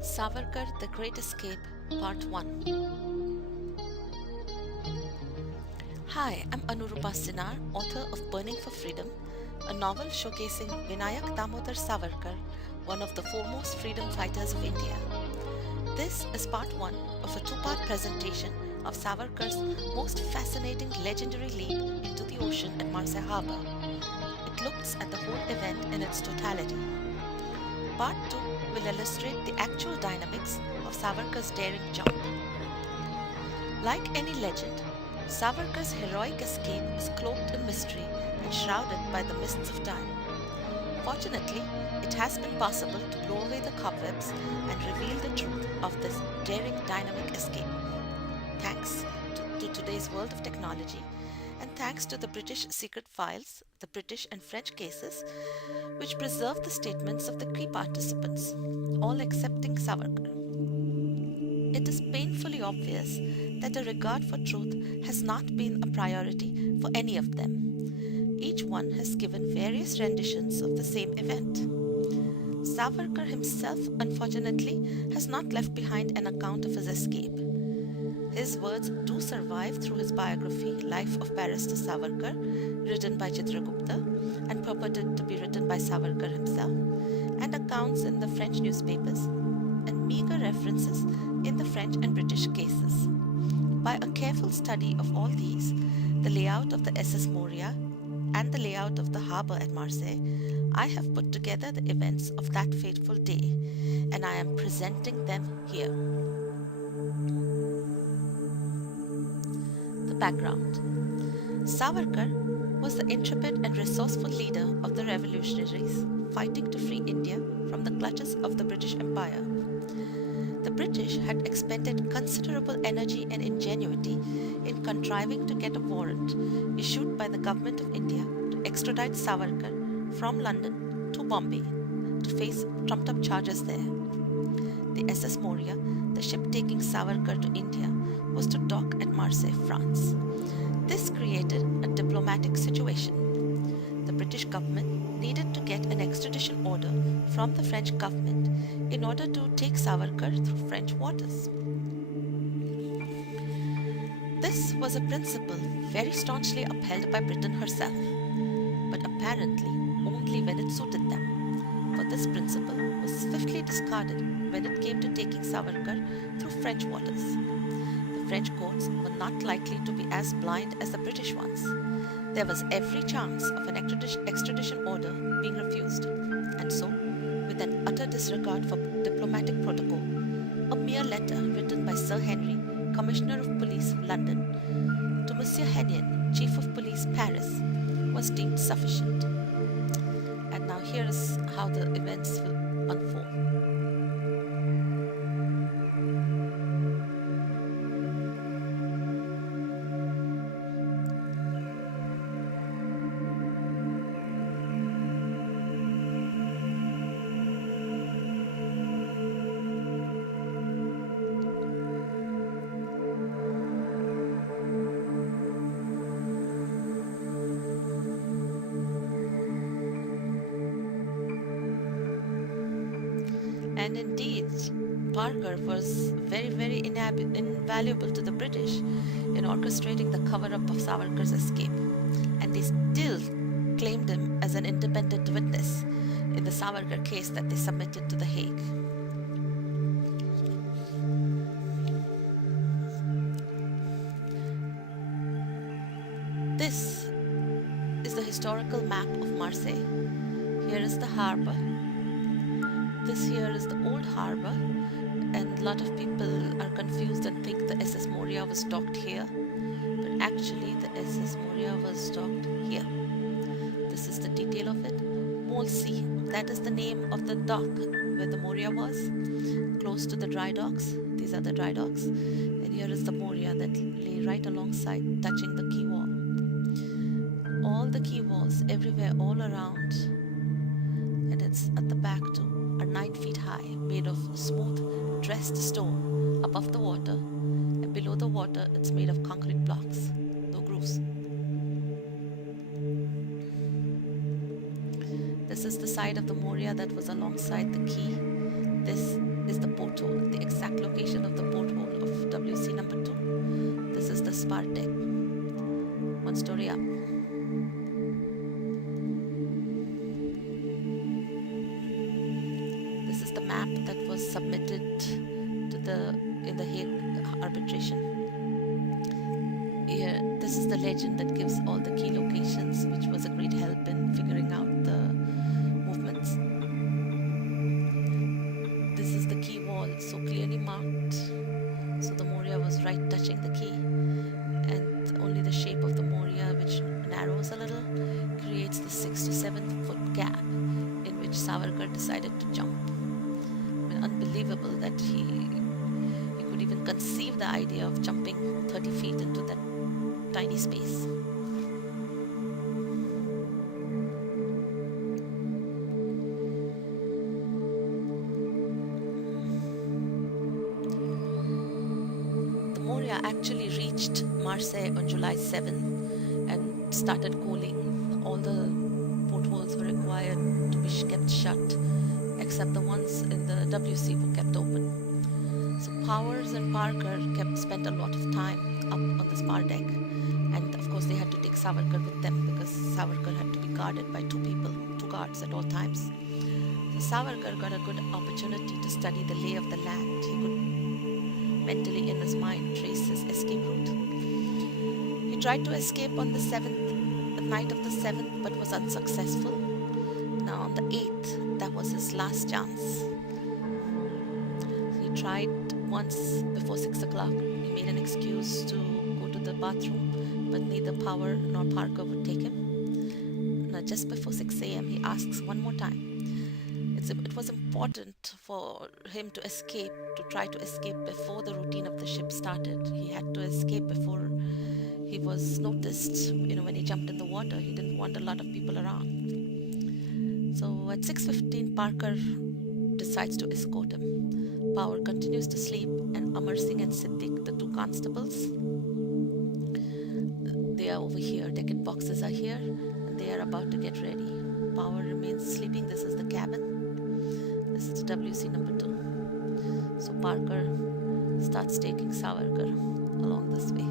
Savarkar, The Great Escape, Part 1. Hi, I'm Anurupa Cinar, author of Burning for Freedom, a novel showcasing Vinayak Damodar Savarkar, one of the foremost freedom fighters of India. This is part 1 of a two-part presentation of Savarkar's most fascinating legendary leap into the ocean at Marseilles harbour. It looks at the whole event in its totality. Part 2 will illustrate the actual dynamics of Savarkar's daring jump. Like any legend, Savarkar's heroic escape is cloaked in mystery and shrouded by the mists of time. Fortunately, it has been possible to blow away the cobwebs and reveal the truth of this daring dynamic escape. Thanks to today's world of technology, and thanks to the British secret files, the British and French cases, which preserve the statements of the key participants, all excepting Savarkar. It is painfully obvious that a regard for truth has not been a priority for any of them. Each one has given various renditions of the same event. Savarkar himself, unfortunately, has not left behind an account of his escape. His words do survive through his biography, Life of Barrister Savarkar, written by Chitragupta and purported to be written by Savarkar himself, and accounts in the French newspapers, and meager references in the French and British cases. By a careful study of all these, the layout of the SS Moria and the layout of the harbour at Marseilles, I have put together the events of that fateful day, and I am presenting them here. The background. Savarkar was the intrepid and resourceful leader of the revolutionaries fighting to free India from the clutches of the British Empire. The British had expended considerable energy and ingenuity in contriving to get a warrant issued by the Government of India to extradite Savarkar from London to Bombay to face trumped-up charges there. The SS Moria, the ship taking Savarkar to India, was to dock at Marseilles, France. This created a diplomatic situation. The British government needed to get an extradition order from the French government in order to take Savarkar through French waters. This was a principle very staunchly upheld by Britain herself, but apparently only when it suited them, for this principle was swiftly discarded when it came to taking Savarkar through French waters. The French courts were not likely to be as blind as the British ones. There was every chance of an extradition order being refused, and so, with an utter disregard for diplomatic protocol, a mere letter written by Sir Henry, Commissioner of Police, London, to Monsieur Hennion, Chief of Police, Paris, was deemed sufficient. And now here is how the events will unfold. And indeed, Parker was very invaluable to the British in orchestrating the cover-up of Savarkar's escape, and they still claimed him as an independent witness in the Savarkar case that they submitted to The Hague. This is the historical map of Marseille. Here is the harbour. This here is the old harbour, and a lot of people are confused and think the SS Moria was docked here, but actually the SS Moria was docked here. This is the detail of it. Molsey, that is the name of the dock where the Moria was, close to the dry docks. These are the dry docks, and here is the Moria that lay right alongside, touching the quay wall. All the quay walls, everywhere, all around, and it's at the back too, are 9 feet high, made of smooth, dressed stone above the water, and below the water it's made of concrete blocks, no grooves. This is the side of the Moria that was alongside the quay. This is the port told the exact location of the porthole of WC number 2. This is the spar deck. One story up. This is the map that was submitted to in the Hague arbitration. Here, this is the legend that gives all the key locations, which was a great help in figuring out the movements. This is the key wall, so clearly marked, so the Moria was right touching the key, and only the shape of the Moria, which narrows a little, creates the 6 to 7 foot gap in which Savarkar decided to jump. I mean, unbelievable that he could even conceive the idea of jumping 30 feet into that tiny space. The Moria actually reached Marseilles on July 7 and started coaling. All the portholes were required to be kept shut, except the ones in the WC were kept open. So Powers and Parker spent a lot of time up on the spar deck, and of course they had to take Savarkar with them because Savarkar had to be guarded by two guards at all times. So Savarkar got a good opportunity to study the lay of the land. He could mentally in his mind trace his escape route. He tried to escape on the night of the 7th, but was unsuccessful. Now on the 8th, that was his last chance. He tried once before 6 o'clock. He made an excuse to go to the bathroom, but neither Power nor Parker would take him. Now just before 6 a.m. he asks one more time. It was important for him to try to escape before the routine of the ship started. He had to escape before he was noticed. When he jumped in the water, he didn't want a lot of people around. So at 6:15, Parker decides to escort him. Power continues to sleep, and Amar Singh and Siddiq, the 2 constables, they are over here. Their kit boxes are here, and they are about to get ready. Power remains sleeping. This is the cabin. This is WC number 2. So Parker starts taking Savarkar along this way.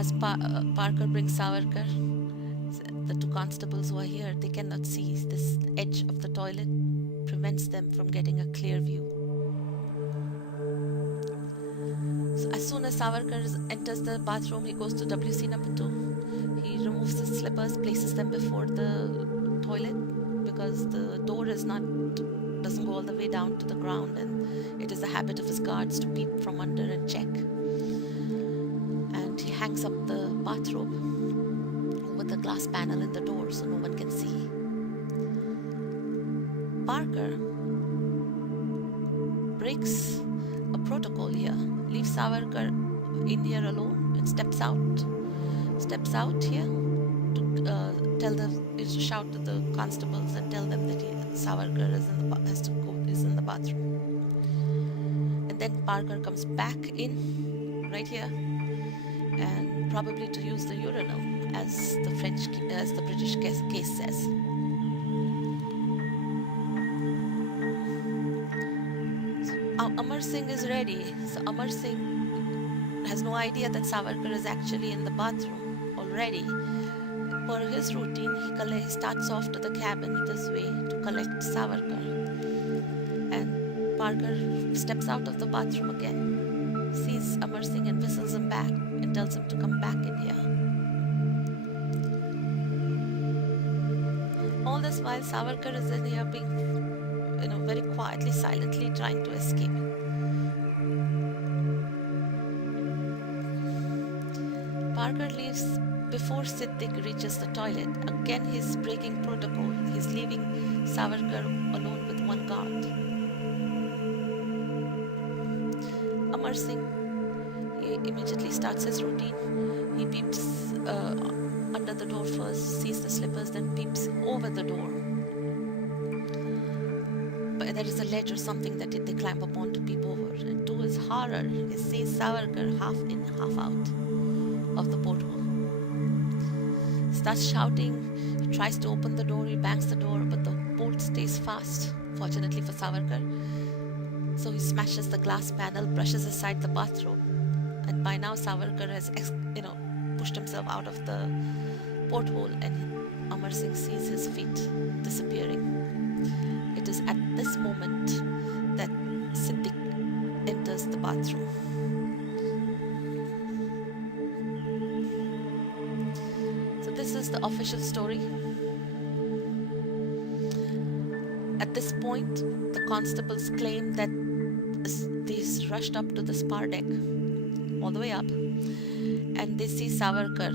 As Parker brings Savarkar, the 2 constables who are here, they cannot see. This edge of the toilet prevents them from getting a clear view. So as soon as Savarkar enters the bathroom, he goes to WC number 2. He removes his slippers, places them before the toilet because the door doesn't go all the way down to the ground, and it is the habit of his guards to peep from under and check. And he hangs up the bathrobe with a glass panel in the door so no one can see. Parker breaks a protocol here, leaves Savarkar in here alone, and steps out here to shout to the constables and tell them that Savarkar is in the bathroom. And then Parker comes back in right here, and probably to use the urinal, as the British case says. So Amar Singh is ready. So Amar Singh has no idea that Savarkar is actually in the bathroom already. For his routine, he starts off to the cabin this way to collect Savarkar. And Parker steps out of the bathroom again, sees Amar Singh and whistles him back and tells him to come back in here. All this while, Savarkar is in here being, very quietly, silently trying to escape. Parker leaves before Siddiq reaches the toilet. Again, he's breaking protocol. He's leaving Savarkar alone with 1 guard. Amar Singh, he immediately starts his routine. He peeps under the door first, sees the slippers, then peeps over the door. But there is a ledge or something that they climb upon to peep over. And to his horror, he sees Savarkar half in, half out of the porthole. starts shouting. He tries to open the door, he bangs the door, but the bolt stays fast, fortunately for Savarkar. So he smashes the glass panel, brushes aside the bathrobe, and by now Savarkar has pushed himself out of the porthole, and Amar Singh sees his feet disappearing. It is at this moment that Siddiq enters the bathroom. So this is the official story. At this point, the constables claim that they rushed up to the spar deck, all the way up, and they see Savarkar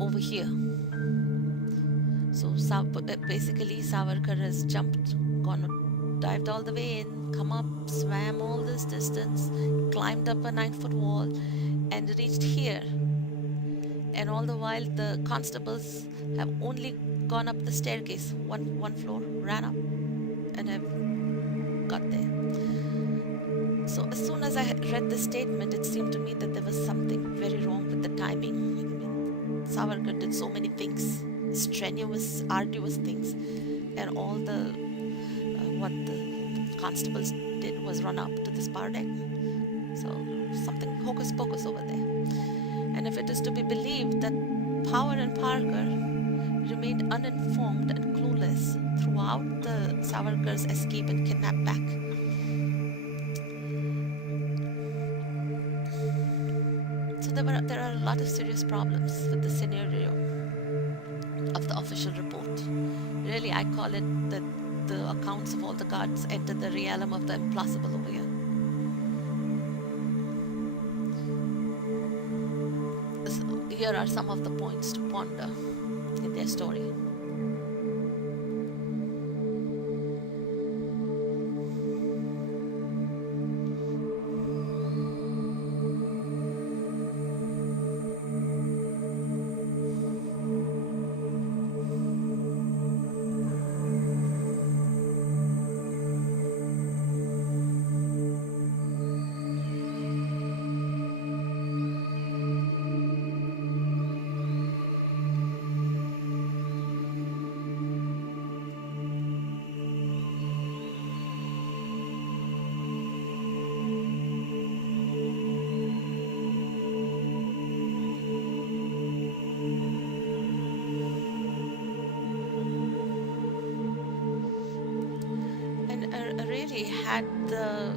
over here. So basically Savarkar has jumped, dived all the way in, come up, swam all this distance, climbed up a 9-foot wall, and reached here. And all the while the constables have only gone up the staircase, one floor, ran up, and have got there. So as soon as I read this statement, it seemed to me that there was something very wrong with the timing. I mean, Savarkar did so many things, strenuous, arduous things, and all what the constables did was run up to the spar deck. So something hocus pocus over there. And if it is to be believed that Power and Parker remained uninformed and clueless throughout the Savarkar's escape and kidnap back. So there are a lot of serious problems with the scenario of the official report. Really, I call it that the accounts of all the guards enter the realm of the implausible over here. So here are some of the points to ponder in their story. Really had the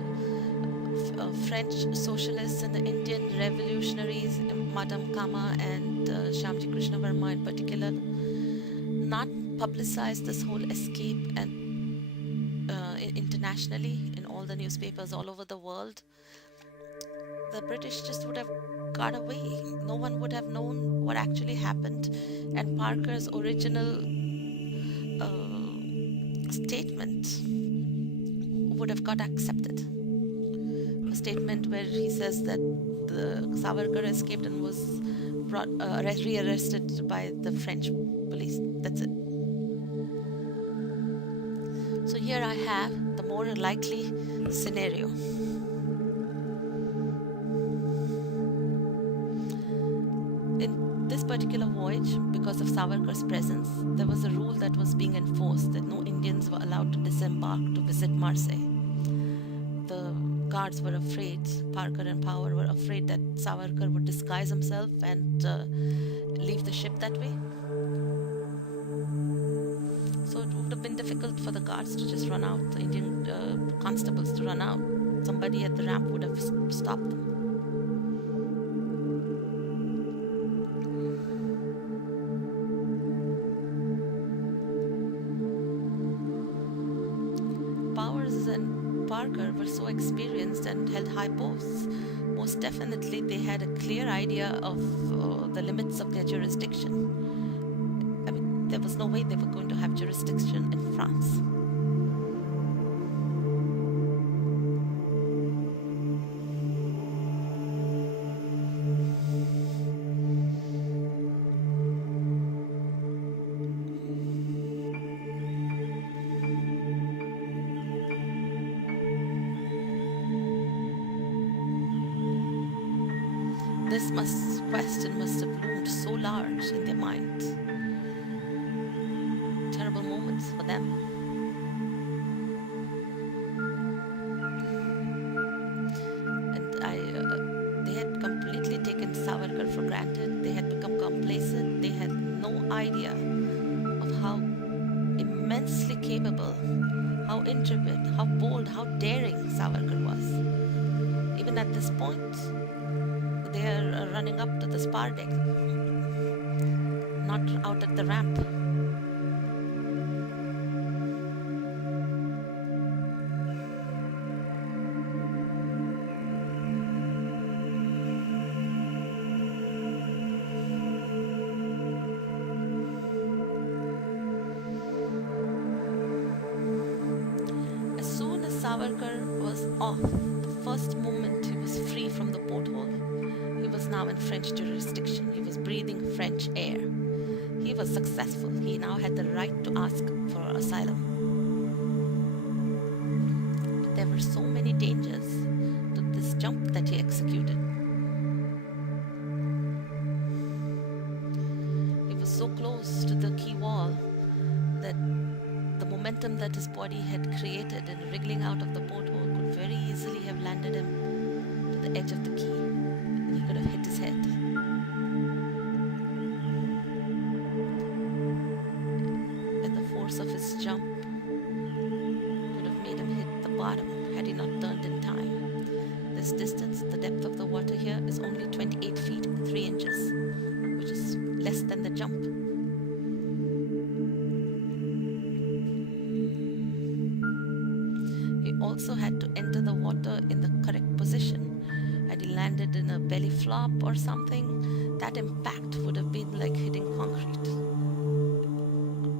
French socialists and the Indian revolutionaries, Madame Kama and Shyamji Krishna Verma in particular, not publicized this whole escape and internationally in all the newspapers all over the world, the British just would have got away. No one would have known what actually happened, and Parker's original statement would have got accepted. A statement where he says that the Savarkar escaped and was rearrested by the French police. That's it. So here I have the more likely scenario. In this particular voyage, because of Savarkar's presence, there was a rule that was being enforced that no Indians were allowed to disembark to visit Marseilles. The guards were afraid, Parker and Power were afraid that Savarkar would disguise himself and leave the ship that way. So it would have been difficult for the guards to just run out, the Indian constables to run out. Somebody at the ramp would have stopped them. Powers and Parker were so experienced and held high posts. Most definitely they had a clear idea of the limits of their jurisdiction. I mean, there was no way they were going to have jurisdiction in France. This question must have loomed so large in their mind. for them. And they had completely taken Savarkar for granted. They had become complacent. They had no idea of how immensely capable, how intrepid, how bold, how daring Savarkar was. Even at this point, they are running up to the spar deck, not out at the ramp. As soon as Savarkar was off, the first moment he was free from the porthole, he was now in French jurisdiction. He was breathing French air. He was successful. He now had the right to ask for asylum. But there were so many dangers to this jump that he executed. He was so close to the quay wall that the momentum that his body had created in wriggling out of the porthole could very easily have landed him to the edge of the quay, and he could have hit his head. And the force of his jump would have made him hit the bottom had he not turned in time. This distance, the depth of the water here, is only 28 feet 3 inches, which is less than the jump. Also had to enter the water in the correct position. Had he landed in a belly flop or something, that impact would have been like hitting concrete.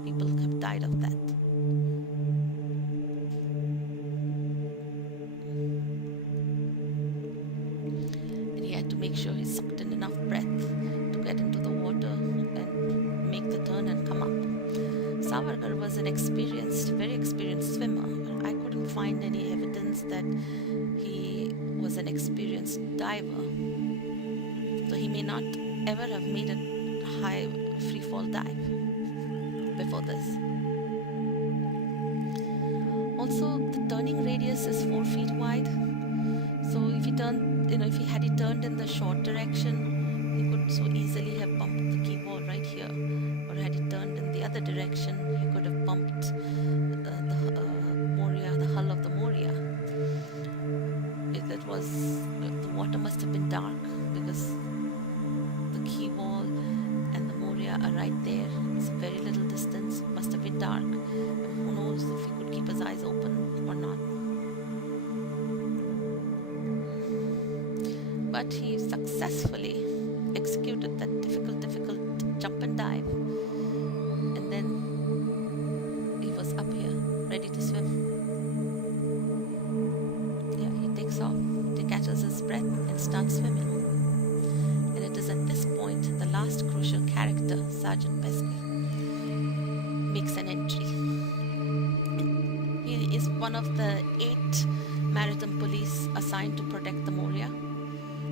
People have died of that. And he had to make sure he sucked in enough breath to get into the water and make the turn and come up. Savarkar was an very experienced swimmer. I couldn't find any evidence that he was an experienced diver. So he may not ever have made a high free fall dive before this. Also, the turning radius is 4 feet wide. So if he had he turned in the short direction, he could so easily have bumped the quay wall right here. Or had he turned in the other direction, he could have bumped the hull of the Moria. The water must have been dark because the quay wall and the Moria are right there. It's a very little distance. Must have been dark. And who knows if he could keep his eyes open or not. But he successfully executed that difficult jump and dive. And then he was up here, ready to swim. Off, he catches his breath and starts swimming. And it is at this point the last crucial character, Sergeant Pesky, makes an entry. He is one of the 8 maritime police assigned to protect the Moria.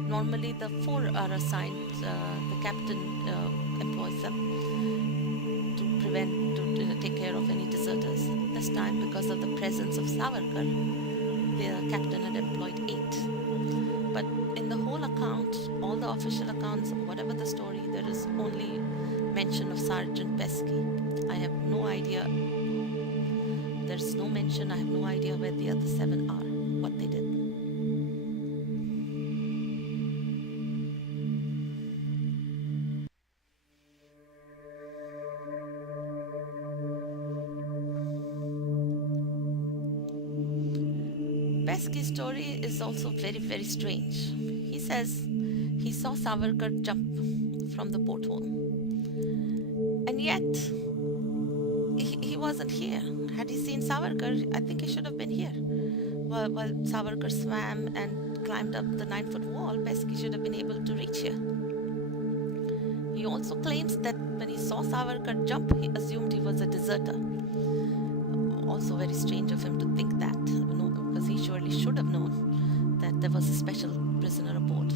Normally the 4 are assigned, the captain employs them to take care of any deserters. This time, because of the presence of Savarkar, the captain had employed 8. But in the whole account, all the official accounts, whatever the story, there is only mention of Sergeant Pesky. I have no idea. There's no mention. I have no idea where the other 7 are, what they did. Pesky's story is also very, very strange. He says he saw Savarkar jump from the porthole. And yet, he wasn't here. Had he seen Savarkar, I think he should have been here. While Savarkar swam and climbed up the 9-foot wall, Pesky should have been able to reach here. He also claims that when he saw Savarkar jump, he assumed he was a deserter. Also very strange of him to think that, because he surely should have known that there was a special prisoner aboard.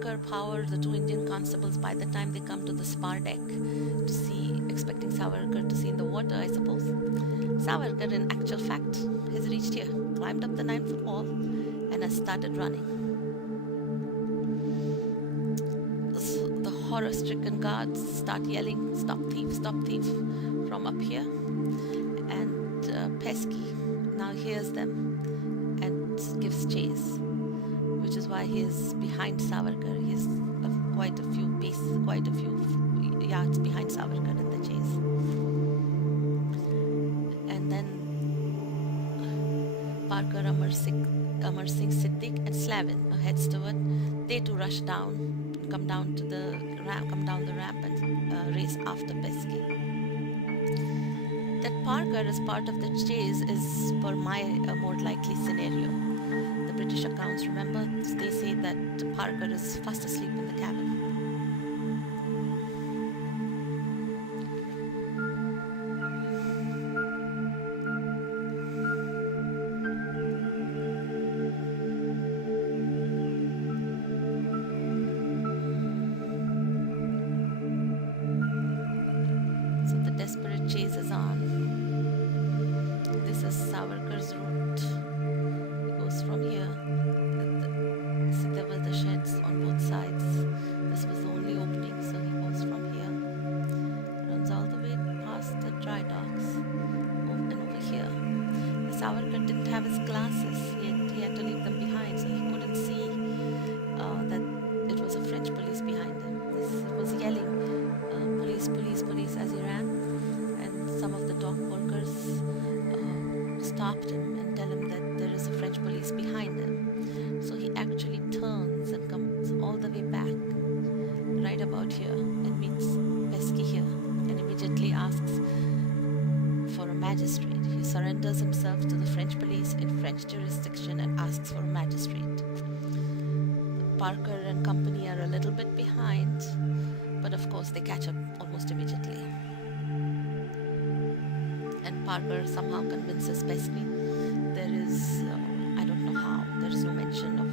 Parker, Power, the two Indian constables, by the time they come to the spar deck to see, expecting Savarkar to see in the water, I suppose, Savarkar, in actual fact, has reached here, climbed up the 9-foot wall, and has started running. The horror-stricken guards start yelling, "Stop thief, stop thief," from up here. And Pesky now hears them and gives chase, which is why he is behind Savarkar. He's quite a few yards behind Savarkar in the chase. And then Parker, Amar Singh, Siddiq, and Slavin heads toward. They too rush down, come down the ramp, and race after Pesky. That Parker is part of the chase is, for my more likely scenario. The British accounts, remember, they say that Parker is fast asleep in the cabin. So the desperate chase is on. This is Savarkar's route. He goes from here. See, there were the sheds on both sides. This was the only opening, so he goes from here, runs all the way past the dry docks, and over here. The Savarkar didn't have his glasses. He had to leave them behind, so he couldn't see that it was a French police behind him. This was yelling, "Police, police, police," as he ran, and some of the dock workers stopped him and tell him that there is a French police behind him. So he actually turns and comes all the way back, right about here, and meets Pesky here, and immediately asks for a magistrate. He surrenders himself to the French police in French jurisdiction and asks for a magistrate. Parker and company are a little bit behind, but of course they catch up almost immediately. And Parker somehow convinces Pesky. There is, I don't know how, there is no mention of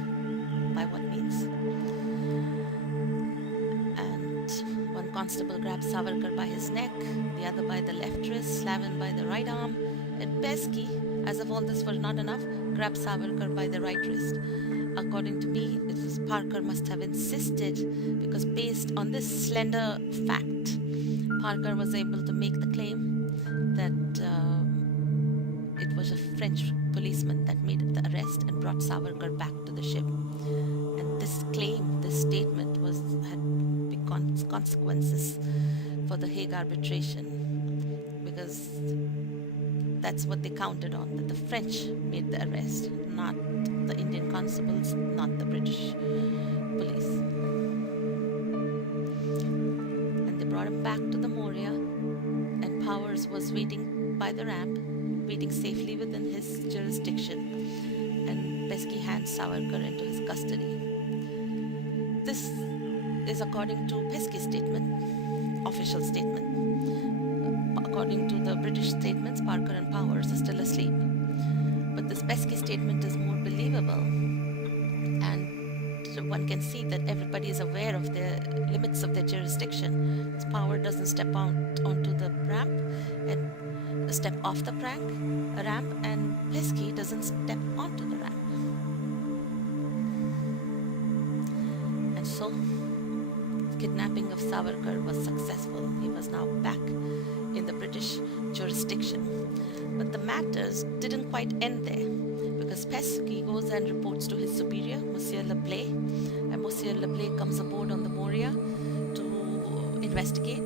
by what means. And one constable grabs Savarkar by his neck, the other by the left wrist, Slavin by the right arm, and Pesky, as if all this were not enough, grabs Savarkar by the right wrist. According to me, Parker must have insisted, because based on this slender fact, Parker was able to make the claim that it was a French policeman that made the arrest and brought Savarkar back to the ship. And this claim, this statement had big consequences for the Hague arbitration, because that's what they counted on, that the French made the arrest, not the Indian constables, not the British police. And they brought him back to the Moria, and Powers was waiting by the ramp, waiting safely within his jurisdiction, and Pesky hands Savarkar into his custody. This is according to Pesky's statement, official statement. According to the British statements, Parker and Powers are still asleep. But this Pesky statement is more believable, and one can see that everybody is aware of the limits of their jurisdiction. This Power doesn't step out onto the ramp and step off the ramp, and Pesky doesn't step onto the ramp. And so, kidnapping of Savarkar was successful. He was now back in the British jurisdiction. But the matters didn't quite end there, because Pesky goes and reports to his superior, Monsieur Leblay, and Monsieur Leblay comes aboard on the Moria to investigate,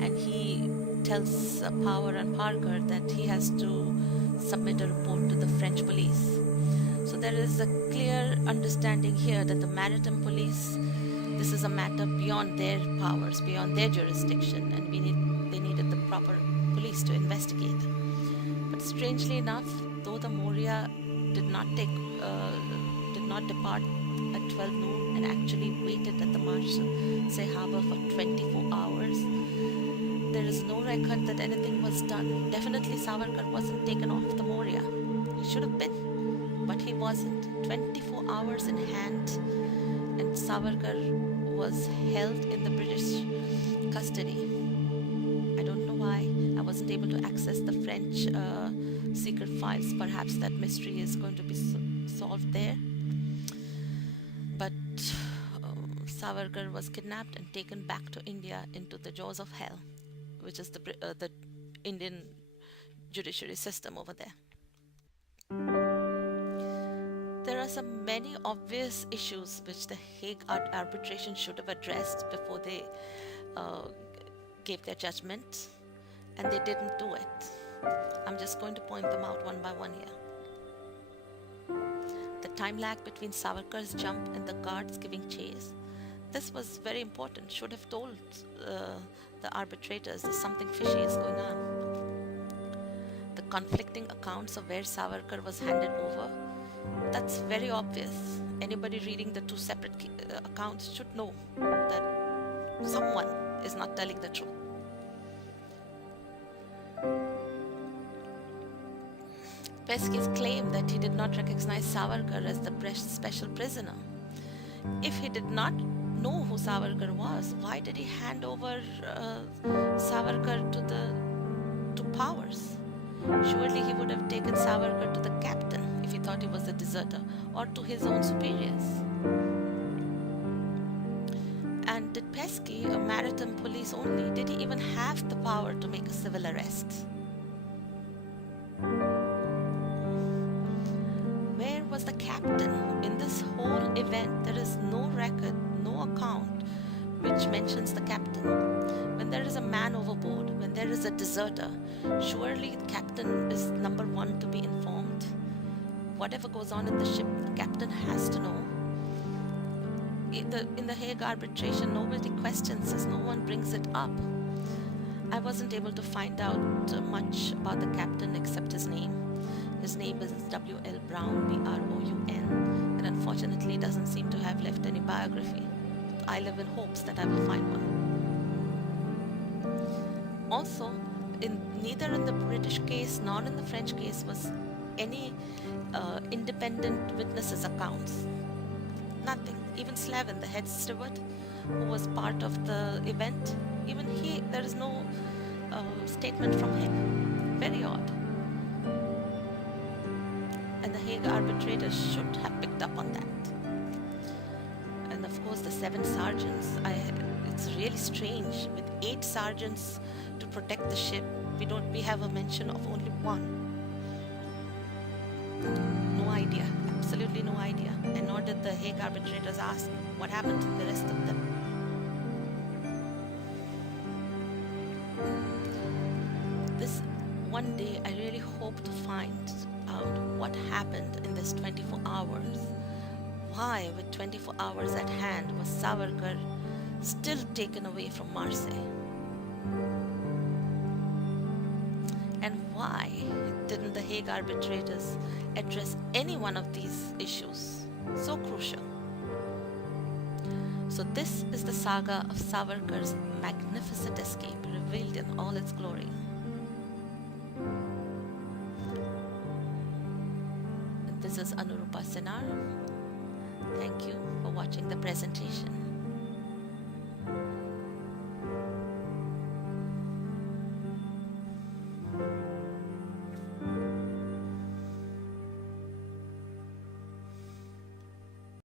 and he tells Power and Parker that he has to submit a report to the French police. So there is a clear understanding here that the maritime police, this is a matter beyond their powers, beyond their jurisdiction, and they needed the proper police to investigate. But strangely enough, though the Moria did not depart at 12 noon and actually waited at the Marseilles harbor for 24 hours, there is no record that anything was done. Definitely Savarkar wasn't taken off the Moria. He should have been, but he wasn't. 24 hours in hand and Savarkar was held in the British custody. I don't know why. I wasn't able to access the French secret files. Perhaps that mystery is going to be solved there. But Savarkar was kidnapped and taken back to India into the jaws of hell, which is the Indian judiciary system over there. There are some many obvious issues which the Hague arbitration should have addressed before they gave their judgment, and they didn't do it. I'm just going to point them out one by one here. The time lag between Savarkar's jump and the guards giving chase. This was very important, should have told the arbitrators there's something fishy is going on. The conflicting accounts of where Savarkar was handed over. That's very obvious. Anybody reading the two separate accounts should know that someone is not telling the truth. Pesky's claim that he did not recognize Savarkar as the special prisoner. If he did not know who Savarkar was, why did he hand over Savarkar to Powers? Surely he would have taken Savarkar to the captain if he thought he was a deserter, or to his own superiors. And did Pesky, a maritime police only, did he even have the power to make a civil arrest? Where was the captain? In this whole event, there is no record, no account which mentions the captain. When there is a man overboard, when there is a deserter, surely the captain is number one to be informed. Whatever goes on in the ship, the captain has to know. In the Hague arbitration, nobody questions this, no one brings it up. I wasn't able to find out much about the captain except his name. His name is W.L. Brown, B-R-O-U-N, and unfortunately doesn't seem to have left any biography. I live in hopes that I will find one. Also, neither in the British case nor in the French case was any independent witnesses' accounts. Nothing. Even Slavin, the head steward, who was part of the event, even there is no statement from him. Very odd. And the Hague arbitrators should have picked up on that. And of course, the 7 sergeants. It's really strange. With 8 sergeants to protect the ship, we have a mention of only 1. No idea, absolutely no idea. And nor did the Hague arbitrators ask what happened to the rest of them. This one day, I really hope to find out what happened in this 24 hours. Why, with 24 hours at hand, was Savarkar still taken away from Marseilles? And why didn't the Hague arbitrators address any one of these issues? So crucial. So this is the saga of Savarkar's magnificent escape, revealed in all its glory. This is Anurupa Cinar. Thank you for watching the presentation.